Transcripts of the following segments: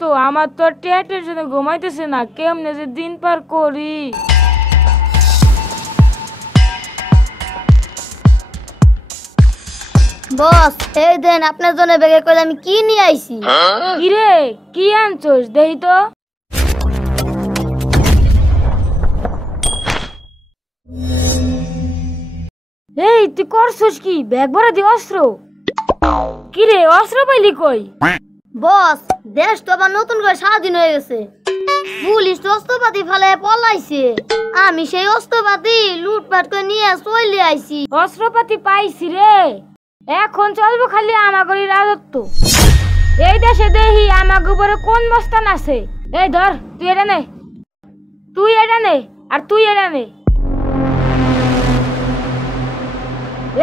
তো আমার তো টেটের জন্য ঘুমাইতেছে না, কেমনে যে দিন পার করি। বস এই দেন আপনার জন্য ব্যাগে করে আমি কি নিয়ে আইছি। কি রে, কি আনছস দেই তো। এই তুই করছস কি? ব্যাগ ভরা দি অস্ত্র? কি রে, অস্ত্র পাইলি কই? বস দেশ তো আবার নতুন করে স্বাধীন হয়ে গেছে, পুলিশ তো অস্ত্রপাতি ফেলে পলাইছে, আমি সেই অস্ত্রপাতি লুটপাট করে নিয়ে চলে আইছি। অস্ত্রপাতি পাইছি রে, এখন চলবো খালি আমাগরি রাজত্ব। এই দেশে দেখি আমাগ উপরে কোন মস্তান আছে। এই ধর, তুই এটা নে, তুই এটা নে, আর তুই এটা নে।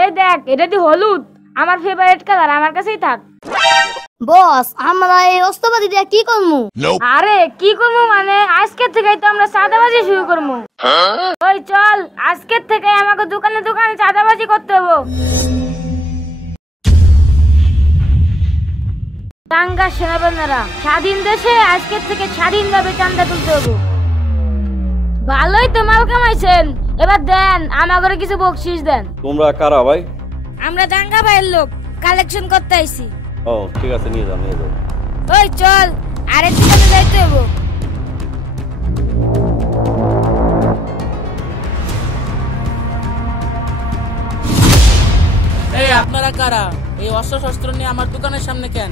এই দেখ, এটা দি হলুদ, আমার ফেভারিট কালার, আমার কাছেই থাক। বস আমরা এই অস্ত্রপাতি দিয়ে কি করবো? আরে কি করবো মানে, আজকের থেকেই তো আমরা চাঁদাবাজি শুরু করবো। ওই চল, আজকের থেকে আমাকে দোকানে দোকানে চাঁদাবাজি করতে হবে। দাঙ্গা সেনাবাহিনীরা স্বাধীন দেশে আজকের থেকে স্বাধীনভাবে চাঁদা তুলতে হবে। ভালোই তো মাল কামাইছেন, এবার দেন আমাকে কিছু বকশিস দেন। তোমরা কারা ভাই? আমরা দাঙ্গা ভাইয়ের লোক, কালেকশন করতে আইছি। ও ঠিক আছে, নিয়ে যাও নিয়ে যাও। ওই চল, আরেক দোকানে যাইতে হবে। এই আপনারা কারা? এই অস্ত্র শস্ত্র নিয়ে আমার দোকানের সামনে কেন?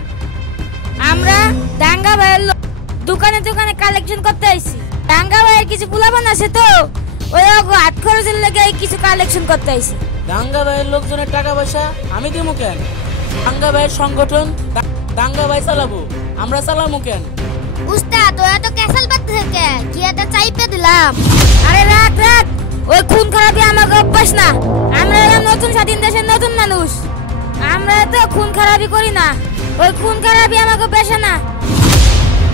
আমরা দাঙ্গা ভাইয়ের লোক, দোকানে দোকানে কালেকশন করতে আইছি। দাঙ্গা ভাইয়ের কিছু পোলাপান আছে তো, ওই হাত খরচের লেগে কিছু কালেকশন করতে আইছি। দাঙ্গা ভাইয়ের লোকজনের টাকা পয়সা আমি দেবো কেন? দাঙ্গা ভাইয়ের সংগঠন, দাঙ্গা ভাই চালাবো, আমরা চালাবো কেন? উস্তাদ ওরা তো ক্যাসেল বাঁধতে কে কি এটা চাইপে দিলাম। আরে রাখ রাখ, ওই খুন খারাপি আমাকে অভ্যাস না। আমরা এলাম নতুন স্বাধীন দেশের নতুন মানুষ, আমরা তো খুন খারাপি করি না। ওই খুন খারাপি আমাকে পেশা না,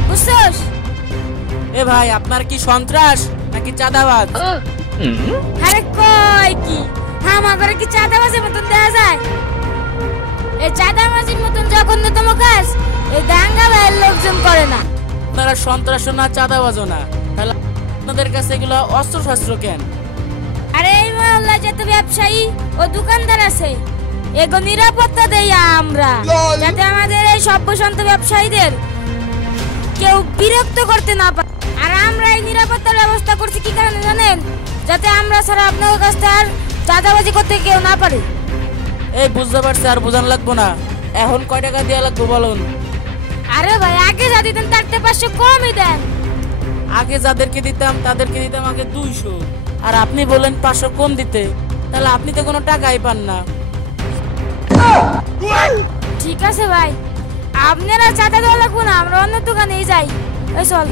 বুঝছস? এ ভাই, আপনার কি সন্ত্রাস নাকি চাঁদাবাজ? আরে কই কি আমাদের কি চাঁদাবাজির মতন দেয়া যায়? এই চাঁদাবাজির মতন জঘন্যতম কাজ এই দাঙ্গা ভাইয়ের লোকজন করে না। আপনারা সন্ত্রাস না চাঁদাবাজও না, তাহলে আপনাদের কাছে এগুলো অস্ত্র শস্ত্র কেন? আরে এই মহল্লায় যত ব্যবসায়ী ও দোকানদার আছে, এগো নিরাপত্তা দেই আমরা, যাতে আমাদের এই সভ্যসন্ত ব্যবসায়ীদের কেউ বিরক্ত করতে না পারে। আর আমরা এই নিরাপত্তার ব্যবস্থা করছি কি কারণে জানেন? যাতে আমরা ছাড়া আপনার কাছ থেকে আর চাঁদাবাজি করতে কেউ না পারে। এই বুঝতে পারছি, আর বোঝান লাগবো না। এখন কয় টাকা দেওয়া লাগবে বলুন? আরে ভাই, আগে যা দিতেন তার 500 কমই দেন। আগে যাদেরকে দিতাম তাদেরকে দিতাম আগে 200, আর আপনি বলেন 500 কম দিতে, তাহলে আপনি তো কোনো টাকাই পান না। ঠিক আছে ভাই, আপনারা চাঁদা দেওয়া লাগবো না, আমরা অন্য দোকানেই যাই। এই চল।